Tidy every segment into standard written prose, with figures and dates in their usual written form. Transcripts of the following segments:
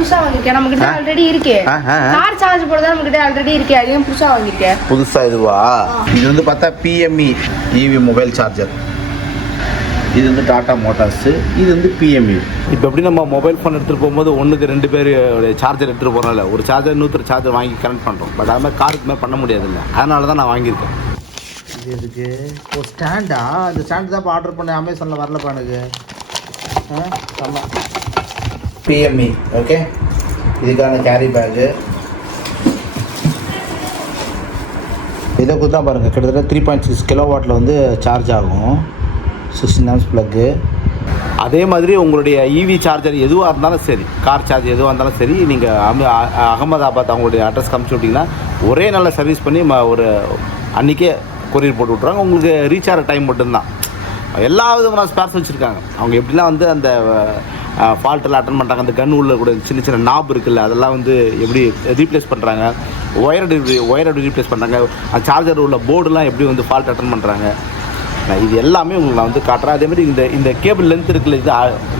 புதுசா வாங்கிருக்கேன். நம்ம கிட்ட ஆல்ரெடி இருக்கே. கார் சார்ஜ் போடுறதா நம்ம கிட்ட ஆல்ரெடி இருக்கே. அதையும் புதுசா வாங்கிருக்கேன். புதுசா இதுவா? இது வந்து பார்த்தா PME EV மொபைல் சார்ஜர். இது வந்து டாடா மோட்டார்ஸ். இது வந்து PME. இப்போ எப்படி நம்ம மொபைல் ஃபோன் எடுத்துகிட்டு போகும்போது ஒன்றுக்கு 2 பேர் சார்ஜர் எடுத்துகிட்டு போகிறோம்ல, ஒரு சார்ஜர் இன்னொரு சார்ஜர் வாங்கி கனெக்ட் பண்ணுறோம். பட் அது மாதிரி காருக்கு மேலே பண்ண முடியாதுல்ல, அதனால தான் நான் வாங்கியிருக்கேன். இது எதுக்கு? ஒரு ஸ்டாண்டா? இந்த ஸ்டாண்டு தான் இப்போ ஆர்டர் பண்ணேன், அமேசானில் வரலப்பா எனக்கு. ஆமாம், PME. ஓகே, இதுக்கான கேரி பேக்கு. இதை கொடுத்தா பாருங்கள், கிட்டத்தட்ட 3.6 கிலோவாட்டில் வந்து சார்ஜ் ஆகும். 16 amps ப்ளக்கு. அதே மாதிரி உங்களுடைய EV சார்ஜர் எதுவாக இருந்தாலும் சரி, கார் சார்ஜ் எதுவாக இருந்தாலும் சரி, நீங்கள் அகமதாபாத் அவங்களுடைய அட்ரஸ் காமிச்சு விட்டிங்கன்னா ஒரே நாளில் சர்வீஸ் பண்ணி ஒரு அன்றைக்கே கொரியர் போட்டு விட்ருவாங்க. உங்களுக்கு ரீச் ஆகிற டைம் மட்டும்தான். எல்லா விதமான ஸ்பேர்ஸ் வச்சுருக்காங்க. அவங்க எப்படிலாம் வந்து அந்த ஃபால்ட்டெல்லாம் அட்டன் பண்ணுறாங்க, அந்த கன் உள்ள கூட சின்ன சின்ன நாப் இருக்குல்ல, அதெல்லாம் வந்து எப்படி ரீப்ளேஸ் பண்ணுறாங்க, ஒயரை ரீப்ளேஸ் பண்ணுறாங்க, அந்த சார்ஜர் உள்ள போர்டுலாம் எப்படி வந்து ஃபால்ட் அட்டன் பண்ணுறாங்க, இது எல்லாமே உங்களுக்கு நான் வந்து காட்டுறேன். அதேமாதிரி இந்த கேபிள் லென்த் இருக்குல்ல, இது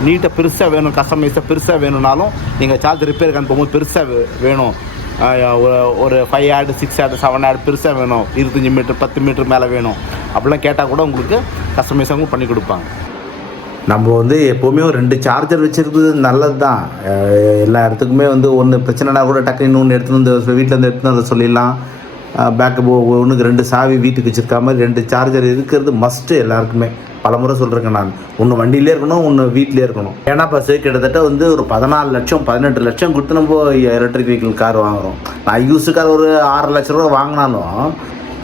நீட்டாக பெருசாக வேணும், கஸ்டமைஸாக பெருசாக வேணும்னாலும் நீங்கள் சார்ஜர் ரிப்பேருக்கு அனுப்பும்போது பெருசாக வேணும், ஒரு 5 ஆட் 6 ஆட் 7 ஆட் பெருசாக வேணும், 25 மீட்டர் 10 மீட்டர் மேலே வேணும் அப்படிலாம் கேட்டால் கூட உங்களுக்கு கஸ்டமைஸாகவும் பண்ணி கொடுப்பாங்க. நம்ம வந்து எப்போவுமே ஒரு 2 சார்ஜர் வச்சுருக்குது நல்லது தான். எல்லா இடத்துக்குமே வந்து ஒன்று பிரச்சனைனா கூட டக்கு இன்னொன்று எடுத்துன்னு வந்து வீட்டிலேருந்து எடுத்துன்னு வந்து சொல்லிடலாம். பேக்கப் ஒன்றுக்கு 2 சாவி வீட்டுக்கு வச்சுருக்கா மாதிரி 2 சார்ஜர் இருக்கிறது மஸ்ட்டு எல்லாருக்குமே. பல முறை சொல்கிறேங்க நான். ஒன்று வண்டியிலே இருக்கணும், ஒன்று வீட்டிலே இருக்கணும். ஏன்னா பஸ்ஸு கிட்டத்தட்ட வந்து ஒரு 14 லட்சம் 18 லட்சம் கொடுத்து நம்ம எலக்ட்ரிக் வெஹிக்கிள் கார் வாங்குகிறோம். நான் யூஸு கார் ஒரு 6 லட்ச ரூபா வாங்கினாலும்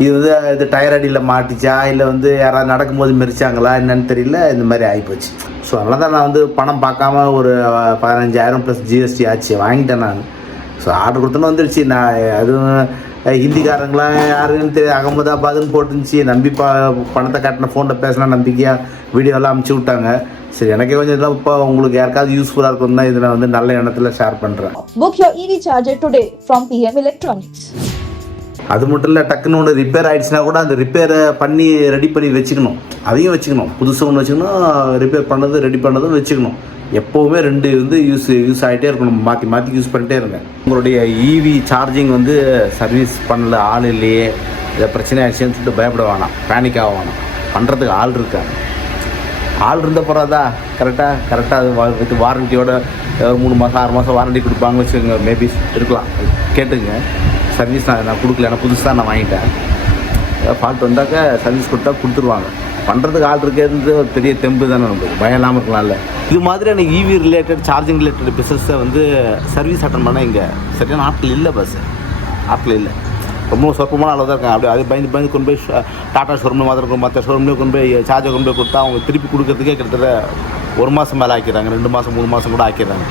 இது வந்து இது டயர் அடியில் மாட்டிச்சா இல்லை வந்து யாராவது நடக்கும்போது மெரிச்சாங்களா என்னன்னு தெரியல, இந்த மாதிரி ஆகிப்போச்சு. ஸோ அதனால தான் நான் வந்து பணம் பார்க்காம ஒரு 15,000 ப்ளஸ் GST ஆச்சு வாங்கிட்டேன் நான். ஸோ ஆர்டர் கொடுத்தோன்னு வந்துடுச்சு. நான் அதுவும் ஹிந்திக்காரங்களாம் யாருன்னு தெரியாது, அகமதாபாத்னு போட்டுருந்துச்சு. நம்பி பணத்தை காட்டின ஃபோனில் பேசினா நம்பிக்கையாக வீடியோலாம் அமுச்சு விட்டாங்க. சரி, எனக்கே கொஞ்சம் இதெல்லாம் இப்போ உங்களுக்கு யாருக்காவது யூஸ்ஃபுல்லாக இருக்கும் தான் இதில் வந்து நல்ல எண்ணத்தில் ஷேர் பண்ணுறேன். Book your EV charger today from PM Electronics. அது மட்டும் இல்லை, டக்குன்னு ஒன்று ரிப்பேர் ஆகிடுச்சுன்னா கூட அந்த ரிப்பேரை பண்ணி ரெடி பண்ணி வச்சுக்கணும். அதையும் வச்சுக்கணும். புதுசாக ஒன்று வச்சுக்கணும், ரிப்பேர் பண்ணது ரெடி பண்ணதும் வச்சுக்கணும். எப்போவுமே 2 வந்து யூஸ் ஆகிட்டே இருக்கணும். மாற்றி மாற்றி யூஸ் பண்ணிட்டே இருங்க. உங்களுடைய EV சார்ஜிங் வந்து சர்வீஸ் பண்ணல, ஆள் இல்லையே, இதை பிரச்சனை ஆகிடுச்சுன்னு சொல்லிட்டு பயப்பட வேணாம், பேனிக் ஆக வேணாம். பண்ணுறதுக்கு ஆள் இருக்காங்க. ஆள் இருந்த போகிறதா கரெக்டாக அது வித் வாரண்டியோட 3 மாதம் 6 மாதம் வாரண்டி கொடுப்பாங்க வச்சுக்கோங்க. மேபி இருக்கலாம், கேட்டுங்க. சர்வீஸ் நான் கொடுக்கல, ஏன்னா புதுசாக நான் வாங்கிட்டேன். ஃபால்ட் வந்தாக்க சர்வீஸ் கொடுத்துருவாங்க. பண்ணுறதுக்கு ஆள் இருக்கிறது ஒரு பெரிய தெம்பு தானே, நம்மளுக்கு பயம் இல்லாமல் இருக்கலாம்ல. இது மாதிரியான EV ரிலேட்டட் சார்ஜிங் ரிலேட்டட் பிஸ்னஸை வந்து சர்வீஸ் அட்டன் பண்ணால் இங்கே சரியான ஆட்கள் இல்லை. ஆட்கள் இல்லை, ரொம்ப சொற்பமான அளவு தான் இருக்காங்க. அப்படியே பயந்து கொண்டு போய் டாட்டா ஷோரூமில் மாதிரி இருக்கும், மற்ற ஷோரூம்லேயே கொண்டு போய் சார்ஜர் கொண்டு போய் கொடுத்தா அவங்க திருப்பி கொடுக்கறதுக்கே கிட்டத்தட்ட 1 மாதம் மேலே ஆக்கிடுறாங்க, 2 மாதம் 3 மாதம் கூட ஆக்கிடுறாங்க.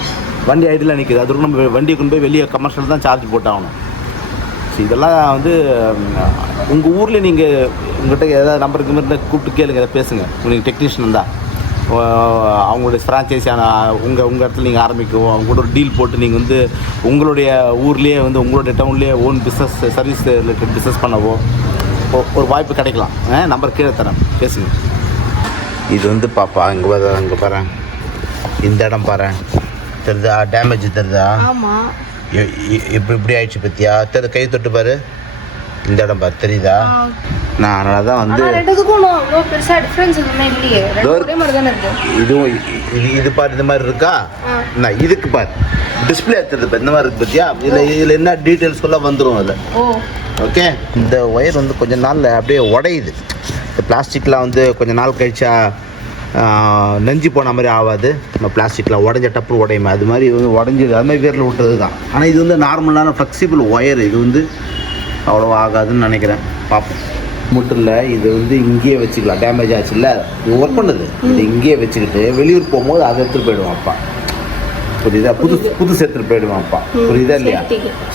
வண்டி ஐடியில் நிற்கிது. அதுக்கு நம்ம வண்டியை கொண்டு போய் வெளியே கமர்ஷியல் தான் சார்ஜ் போட்டாகணும். ஸோ இதெல்லாம் வந்து உங்கள் ஊரில் நீங்கள் உங்கள்கிட்ட ஏதாவது நம்பருக்கு இருந்தால் கூப்பிட்டு கேளுங்க, எதாவது பேசுங்க. உங்களுக்கு டெக்னீஷியன் இருந்தால் அவங்களுடைய ஃப்ரான்ச்சைஸி உங்கள் இடத்துல நீங்கள் ஆரம்பிக்கவும், அவங்க கூட ஒரு டீல் போட்டு நீங்கள் வந்து உங்களுடைய ஊர்லேயே வந்து உங்களுடைய டவுன்லேயே own business service related business பண்ணவோ ஒரு வாய்ப்பு கிடைக்கலாம். நம்பர் கீழே தரேன், பேசுங்க. இது வந்து பாப்பா இங்கே பாரு, இந்த இடம் பாரு, தெரியுதா? டேமேஜ் தெரியுதா? ஆமாம். இப்படி ஆயிடுச்சு பத்தியா? கை தொட்டு பாரு, இந்த இடம் பாரு, தெரியுதா? நான் அதனால தான் வந்து இதுவும் இது பாரு, இந்த மாதிரி இருக்கா? நான் இதுக்கு பாரு டிஸ்பிளே எடுத்துறது பாரு, இந்த மாதிரி இருக்கு பத்தியா? இதில் என்ன டீட்டெயில்ஸ் எல்லாம் வந்துடும் அதில். ஓகே, இந்த ஒயர் வந்து கொஞ்ச நாளில் அப்படியே உடையுது. இந்த பிளாஸ்டிக்லாம் வந்து கொஞ்ச நாள் கழிச்சா நெஞ்சு போன மாதிரி ஆகாது. நம்ம பிளாஸ்டிக்கில் உடஞ்ச டப்பு உடையுமே, அது மாதிரி வந்து உடஞ்சி அது மாதிரி வேரில் விட்டது தான். ஆனால் இது வந்து நார்மலான ஃப்ளெக்சிபிள் ஒயர், இது வந்து அவ்வளோ ஆகாதுன்னு நினைக்கிறேன். பார்ப்போம். மட்டும் இல்லை, இது வந்து இங்கேயே வச்சுக்கலாம். டேமேஜ் ஆச்சுல்ல, இது ஒர்க் பண்ணுது. இது இங்கேயே வச்சுக்கிட்டு வெளியூர் போகும்போது அதை எடுத்துகிட்டு போயிடுவான் அப்பா. புரியுதா? புதுசு எடுத்துகிட்டு போயிடுவான் அப்பா. புரியுதா இல்லையா?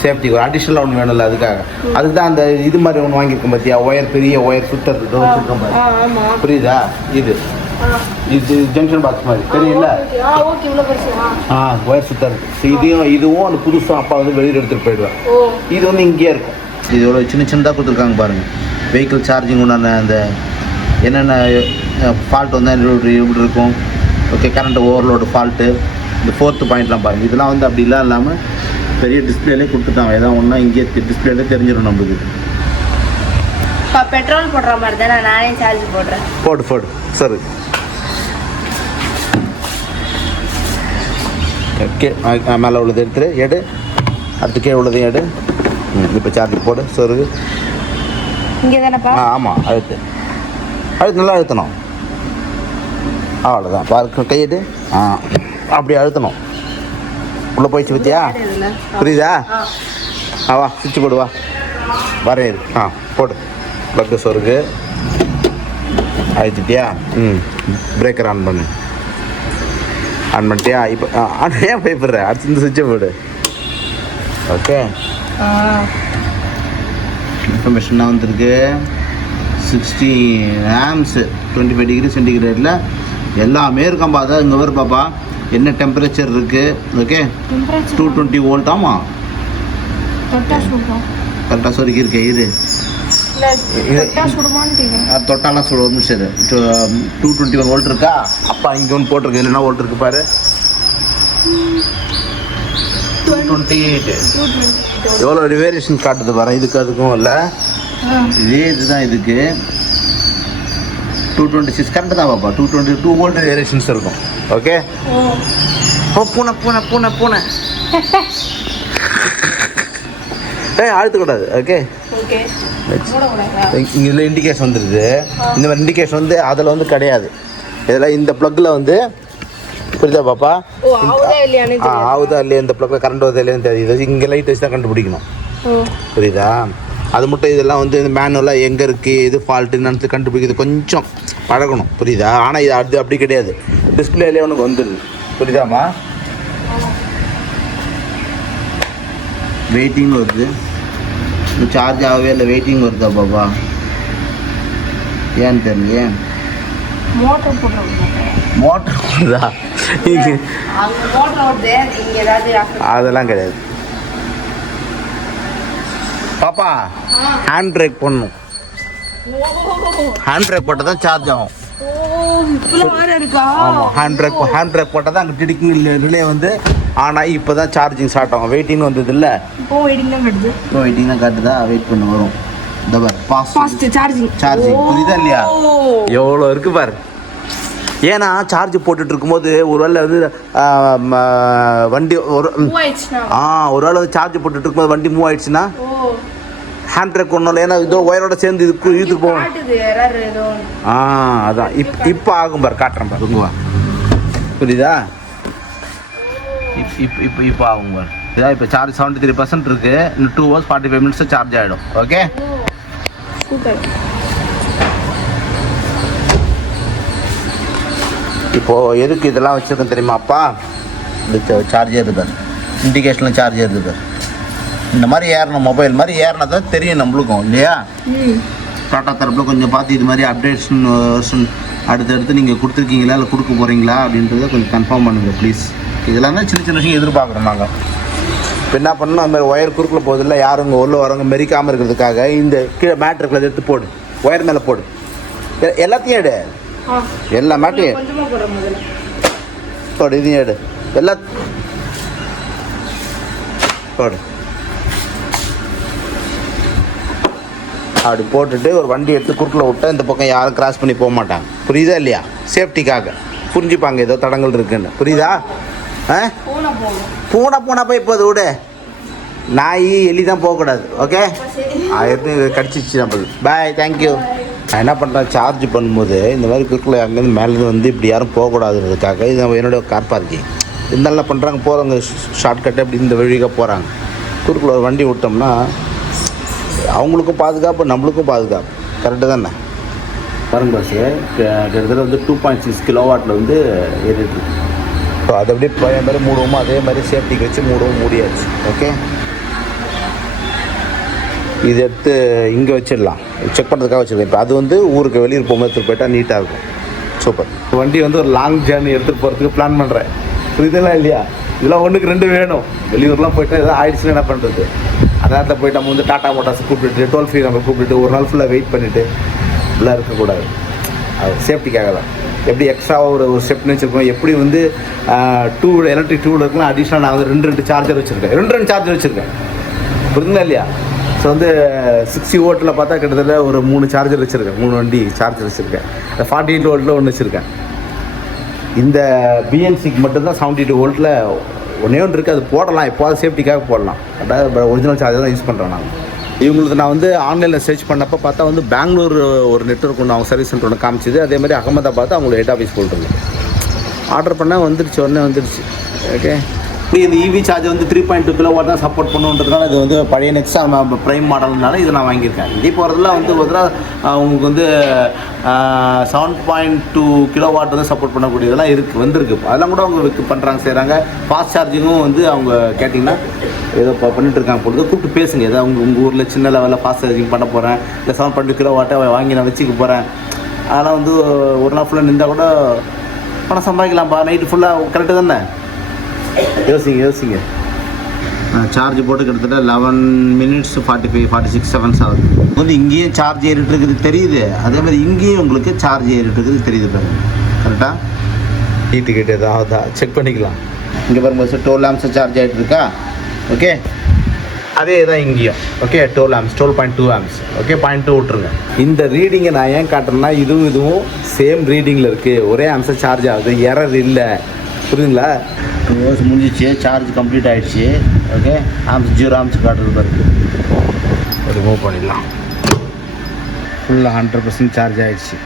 சேஃப்டிக்கு ஒரு அடிஷ்னலாக ஒன்று வேணும்ல, அதுக்கு தான் அந்த இது மாதிரி ஒன்று வாங்கியிருக்கோம் பார்த்தியா? ஒயர், பெரிய ஒயர் சுற்றுறது வச்சுருக்கோம் பாரு. புரியுதா? இது ஜங்ஷன் பாக்ஸ் மாதிரி தெரியல, ஒயர் சுற்றுறது. இதுவும் அந்த புதுசாக அப்பா வந்து வெளியில் எடுத்துகிட்டு போயிடுவேன். இது வந்து இங்கேயே இருக்கும். இதோட சின்னதாக கொடுத்துருக்காங்க பாருங்கள். வெஹிக்கிள் சார்ஜிங் உண்டான அந்த என்னென்ன ஃபால்ட் வந்தால் எப்படி இருக்கும். ஓகே, கரண்ட் ஓவர்லோடு ஃபால்ட்டு, இந்த 4th பாயிண்ட்லாம் பாருங்கள். இதெல்லாம் வந்து அப்படிலாம் இல்லாமல் பெரிய டிஸ்பிளேலே கொடுத்துட்டாங்க. ஏதாவது ஒன்றா இங்கே டிஸ்பிளேலே தெரிஞ்சிடும் நம்மளுக்கு. இப்போ பெட்ரோல் போடுற மாதிரி தானே, நானே சார்ஜ் போடுறேன். போடு சரி. ஓகே, மேலே உள்ளது எடுத்துரு, எடு. அடுத்து கீழே உள்ளதையும் எடு. இப்போ சார்ஜ் போடு. சரி, இங்கே தானேப்பா? ஆமாம், அழுத்து நல்லா அழுத்தணும். அவ்வளோதான், பாரு கையிட்டு. அப்படி அழுத்தணும். உள்ளே போயிடுச்சு பற்றியா? புரியுதா? வா சுவிட்ச் போடுவா, வரேன். போடு. ப்ளக்கு சொருக்கு அழுத்திட்டியா? பிரேக்கர் ஆன் பண்ணு. ஆன் பண்ணிட்டியா? இப்போ ஏன் பயப்படுற? அடுத்து இந்த சுவிட்சை போடு. ஓகே, இன்ஃபர்மேஷனாக வந்துருக்கு. 16 amps 25 டிகிரி சென்டிகிரேடில் எல்லாமே இருக்காம்பா. அதான் இங்கே வரும் பாப்பா, என்ன டெம்பரேச்சர் இருக்குது. Okay, 220 volt. ஆமாம், கரெக்டாக சொருக்கி இருக்கே. இரு, தொட்டாலாம் சுட ஒரு நிமிஷம். 221 வோல்ட் இருக்கா? அப்பா இங்கே ஒன்று போட்டிருக்கு. இல்லைன்னா வோல்ட் இருக்கு பாரு. 228. எவ்வளோ வேரியேஷன் காட்டுது பாரு. இதுக்கு அதுக்கும் இல்லை, இதே இதுதான். இதுக்கு 226 கரெக்டு தான் பாப்பா. 222 வோல்ட் வேரியேஷன்ஸ் இருக்கும். ஓகே, பூனை பூனை பூனை பூனை அழுத்தக்கூடாது. ஓகே, இதில் இண்டிகேஷன் வந்துடுது. இந்த மாதிரி இண்டிகேஷன் வந்து அதில் வந்து கிடையாது. இதில் இந்த ப்ளக்கில் வந்து, புரியுதா பாப்பா? ஆகுதா இல்லையா, இந்த ப்ளக்கில் கரண்ட் வருதா இல்லையான்னு தெரியுது. இங்கே லைட் வச்சு தான் கண்டுபிடிக்கணும். புரியுதா? அது மட்டும் இதெல்லாம் வந்து இந்த மேனுவலாக எங்கே இருக்குது, எது ஃபால்ட்டுன்னு கண்டுபிடிக்கிறது கொஞ்சம் பழகணும். புரியுதா? ஆனால் இது அது அப்படி கிடையாது. டிஸ்பிளேலேயே உனக்கு வந்துடுது. புரியுதாம்மா? வெயிட்டிங் வருது. சார்ஜ் ஆகவே இல்லை, வெயிட்டிங் வருதா பாப்பா? ஏன்னு தெரியலையே. மோட்டர் போடுறா? அதெல்லாம் கிடையாது பாப்பா. ஹேண்ட் பிரேக் பண்ணணும். ஹேண்ட் பிரேக் போட்டால் தான் சார்ஜ் ஆகும். ஆமாம், ஹேண்ட் பிரேக் போட்டால் தான் அங்கே டிடிக்கு ரிலே வந்து ஆனால் இப்போ தான் சார்ஜிங் ஸ்டார்ட் ஆகும். வெயிட்டிங் வந்தது இல்லை, இப்போ வெயிட்டிங் தான் காட்டுதா? வெயிட் பண்ண வரும். இந்த பாரு, சார்ஜிங் புரியுதா இல்லையா? எவ்வளோ இருக்குது பாரு. ஏன்னா சார்ஜ் போட்டுட்டு இருக்கும்போது ஒருவேளை வந்து வண்டி ஒருவேளை வந்து சார்ஜ் போட்டுட்டு இருக்கும்போது வண்டி மூவ் ஆயிடுச்சுன்னா ஹேண்ட் பிரேக் ஒன்றும் இல்லை. ஏன்னா இதோ ஒயரோட சேர்ந்து இழுத்துட்டு போகும். அதான் இப்போ ஆகும் பாரு, காட்டுறேன் பாரு. உங்க புரியுதா? இப்போ ஆகும் பாரு. இதான் இப்போ சார்ஜ் 73% இருக்கு. இன்னும் 2 hours 45 minutes சார்ஜ் ஆகிடும். ஓகே, இப்போது எதுக்கு இதெல்லாம் வச்சுருக்கேன் தெரியுமாப்பா? இந்த சார்ஜ் ஏறுது, இண்டிகேஷனில் சார்ஜ் ஏறுது. இந்த மாதிரி ஏறணும், மொபைல் மாதிரி ஏறினா தான் தெரியும் நம்மளுக்கும் இல்லையா? டாட்டா தரப்பில் கொஞ்சம் பார்த்து இது மாதிரி அப்டேஷன் வெர்ஷன் அடுத்தடுத்து நீங்கள் கொடுத்துருக்கீங்களா இல்லை கொடுக்க போகிறீங்களா அப்படின்றத கொஞ்சம் கன்ஃபார்ம் பண்ணுங்கள் ப்ளீஸ். இதெல்லாம் தான் சின்ன சின்ன விஷயம் எதிர்பார்க்குறோம் நாங்கள். இப்போ என்ன பண்ணணும், அந்த மாதிரி ஒயர் குறுக்கில் போதில்லை, யாரும் இங்கே உள்ள வரவங்க மெரிக்காமல் இருக்கிறதுக்காக இந்த கீழே மேட் இருக்கிறத எடுத்து போடு, ஒயர் மேலே போடு. எல்லாத்தையும் எடு, எல்லா மேட்டையும் போடு. இதையும் எடு, எல்லா போடு. அப்படி போட்டுட்டு ஒரு வண்டி எடுத்து குறுக்கில் விட்டால் இந்த பக்கம் யாரும் கிராஸ் பண்ணி போக மாட்டாங்க. புரியுதா இல்லையா? சேஃப்டிக்காக புரிஞ்சுப்பாங்க ஏதோ தடங்கள் இருக்குன்னு. புரியுதா? பூனை போய் இப்போது விடு. நாய் எலி தான் போகக்கூடாது. ஓகே, எடுத்து கடிச்சிச்சு நம்மளுக்கு. பாய், தேங்க்யூ. நான் என்ன பண்ணுறேன், சார்ஜ் பண்ணும்போது இந்த மாதிரி குறுக்கில் அங்கேருந்து மேலேருந்து வந்து இப்படி யாரும் போகக்கூடாதுன்றதுக்காக இது நம்ம என்னுடைய கார் பார்க்கிங் இருந்தாலும் என்ன பண்ணுறாங்க, போகிறவங்க ஷார்ட்கட்டு அப்படி இந்த வழியாக போகிறாங்க. குறுக்கில் ஒரு வண்டி விட்டோம்னா அவங்களுக்கும் பாதுகாப்பு, நம்மளுக்கும் பாதுகாப்பு. கரெக்டு தானே? பாருங்க பாஸ், கிட்டத்தட்ட வந்து 2.6 கிலோவாட்டில் வந்து ஏறிட்டு. ஸோ அதை அப்படியே பழைய மாதிரி மூடுவோமோ அதே மாதிரி சேஃப்டிக்கு வச்சு மூடியாச்சு. ஓகே, இது எடுத்து இங்கே வச்சிடலாம், செக் பண்ணுறதுக்காக வச்சுருக்கேன். இப்போ அது வந்து ஊருக்கு வெளியில் போகும்போது எடுத்துகிட்டு போயிட்டால் நீட்டாக இருக்கும். சூப்பர். வண்டி வந்து ஒரு லாங் ஜேர்னி எடுத்துகிட்டு போகிறதுக்கு பிளான் பண்ணுறேன். இதெல்லாம் இல்லையா, இதெல்லாம் 1க்கு 2 வேணும். வெளியூர்லாம் போய்ட்டு எதாவது ஆயிடுச்சுன்னா என்ன பண்ணுறது? அந்த நேரத்தில் போய்ட்டு நம்ம வந்து டாட்டா மோட்டார்ஸ் கூப்பிட்டுட்டு டோல் ஃப்ரீ நம்ம கூப்பிட்டுட்டு ஒரு நாள் ஃபுல்லாக வெயிட் பண்ணிவிட்டு இப்படிலாம் இருக்கக்கூடாது. அது சேஃப்டிக்காக தான். எப்படி எக்ஸ்ட்ரா ஒரு ஸ்டெப்னு வச்சுருக்கோம், எப்படி வந்து எலக்ட்ரிக் டூ வீலருக்குலாம் அடிஷ்னலாக நான் வந்து ரெண்டு சார்ஜர் வச்சுருக்கேன், ரெண்டு சார்ஜர் வச்சுருக்கேன். புரியுதுங்களா இல்லையா? ஸோ வந்து 60 வோல்ட்டில் பார்த்தா கிட்டத்தட்ட ஒரு 3 சார்ஜர் வச்சுருக்கேன், 3 வண்டி சார்ஜர் வச்சுருக்கேன். 48 வோல்ட்டில் ஒன்று வச்சுருக்கேன். இந்த பிஎன்சிக்கு மட்டும்தான் 72 வோல்ட்டில் ஒன்றே ஒன்று இருக்குது, அது போடலாம், எப்போது சேஃப்டிக்காக போடலாம். அதாவது ஒரிஜினல் சார்ஜர் தான் யூஸ் பண்ணுறேன் நான். இவங்களுக்கு நான் வந்து ஆன்லைனில் சர்ச் பண்ணப்போ பார்த்தா வந்து பெங்களூர் ஒரு நெட்வொர்க் ஒன்று அவங்க சர்வீஸ் சென்டர் ஒன்று காமிச்சிது. அதே மாதிரி அகமதாபாத் அவங்களுக்கு ஹெட் ஆஃபீஸ் போட்டுருங்க. ஆர்டர் பண்ணால் வந்துடுச்சு, உடனே வந்துடுச்சு. ஓகே, இப்படி இந்த இவி சார்ஜர் வந்து 3.2 kW தான் சப்போர்ட் பண்ணுன்றதுனால இது வந்து பழைய நெக்ஸா ப்ரைம் மாடல்னால இதை நான் வாங்கியிருக்கேன். இதே போகிறதுலாம் வந்து உங்களுக்கு வந்து 7.2 kW வந்து சப்போர்ட் பண்ணக்கூடியதெல்லாம் இருக்குது, வந்திருக்கு. அதெல்லாம் கூட அவங்க பண்ணுறாங்க, செய்கிறாங்க. ஃபாஸ்ட் சார்ஜிங்கும் வந்து அவங்க கேட்டிங்கன்னா ஏதோ பண்ணிட்டு இருக்காங்க. பொழுது கூப்பிட்டு பேசுங்க, ஏதாவது உங்கள் ஊரில் சின்ன லெவலில் ஃபாஸ்ட் சார்ஜிங் பண்ண போகிறேன், இல்லை 7.2 kW வாங்கி நான் வச்சுக்க போகிறேன், அதெல்லாம் வந்து ஒரு நாள் ஃபுல்லாக நின்றால் கூட பணம் சம்பாதிக்கலாம்ப்பா. நைட்டு ஃபுல்லாக கரெக்டு தானே? யோசிங்க. சார்ஜ் போட்டு கிட்டத்தட்ட 11 minutes 45-46 seconds ஆகுது. வந்து இங்கேயும் சார்ஜ் ஏறிட்டு இருக்குது தெரியுது, அதே மாதிரி இங்கேயும் உங்களுக்கு சார்ஜ் ஏறிட்டு இருக்குது தெரியுது பாருங்க. கரெக்டாக ஹீட்டு ஏதாவது செக் பண்ணிக்கலாம். இங்கே பாருங்க 12 amps சார்ஜ் ஆகிட்டு இருக்கா. ஓகே, அதே தான் இங்கேயும். Okay, 12.2 amps. ஓகே, 0.2 விட்டுருங்க. இந்த ரீடிங்கை நான் ஏன் காட்டுறேன்னா இதுவும் சேம் ரீடிங்கில் இருக்குது, ஒரே ஆம்ஸை சார்ஜ் ஆகுது, எரர் இல்லை. புரியுதுங்களா? 2 hours முடிஞ்சிச்சு, சார்ஜ் கம்ப்ளீட் ஆகிடுச்சு. ஓகே, ஆம்ஸ் 0 amps காட்டுறது இருக்குது. ரிமூவ் பண்ணிடலாம். ஃபுல்லாக 100% சார்ஜ் ஆகிடுச்சு.